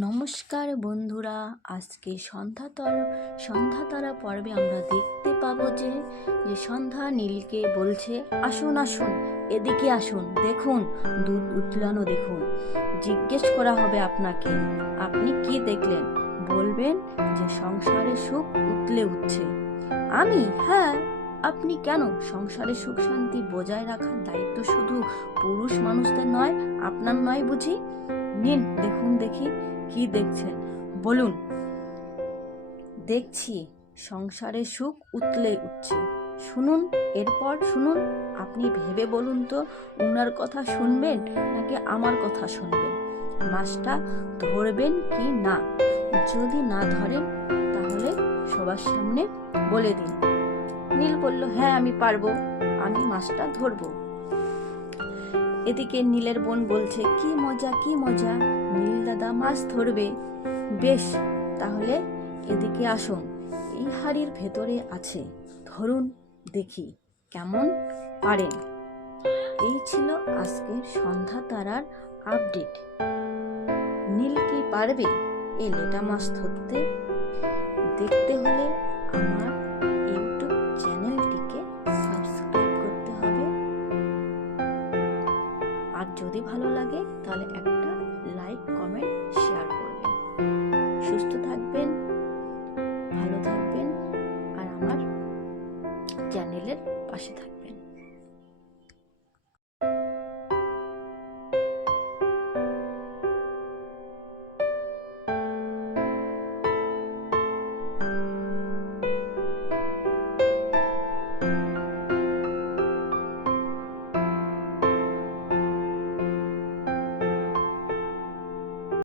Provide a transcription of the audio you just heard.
নমস্কার বন্ধুরা, আজকে সন্ধ্যা তারা পর্বে আমরা দেখতে পাবো যে সন্ধ্যা নীলকে বলছে, আসুন আসুন, এদিকে আসুন, দেখুন দুধ উতলানো দেখুন। জিজ্ঞেস করা হবে আপনাকে, আপনি কি দেখলেন? বলবেন যে সংসারে সুখ উতলে উঠছে। আমি? হ্যাঁ, আপনি কেন? সংসারে সুখ শান্তি বজায় রাখার দায়িত্ব শুধু পুরুষ মানুষদের নয়, আপনার নয় বুঝি? নিন দেখুন, দেখি কি দেখছেন বলুন। দেখছি সংসারে সুখ উতলে উঠছে। শুনুন, এরপর শুনুন, আপনি ভেবে বলুন তো, উনার কথা শুনবেন নাকি আমার কথা শুনবেন? মাছটা ধরবেন কি না? যদি না ধরেন তাহলে সবার সামনে বলে দিন। নীল বলল, হ্যাঁ আমি পারবো, আমি মাছটা ধরবো। এদিকে নীলের বোন বলছে, কি মজা কি মজা, নীল দাদা মাছ ধরবে। বেশ, তাহলে এদিকে আসুন, এই হাড়ির ভেতরে আছে, ধরুন দেখি কেমন পারেন। এই ছিল আজকের সন্ধ্যা তারার আপডেট। নীল কি পারবে এই লেটা মাছ ধরতে? দেখতে হলে আমার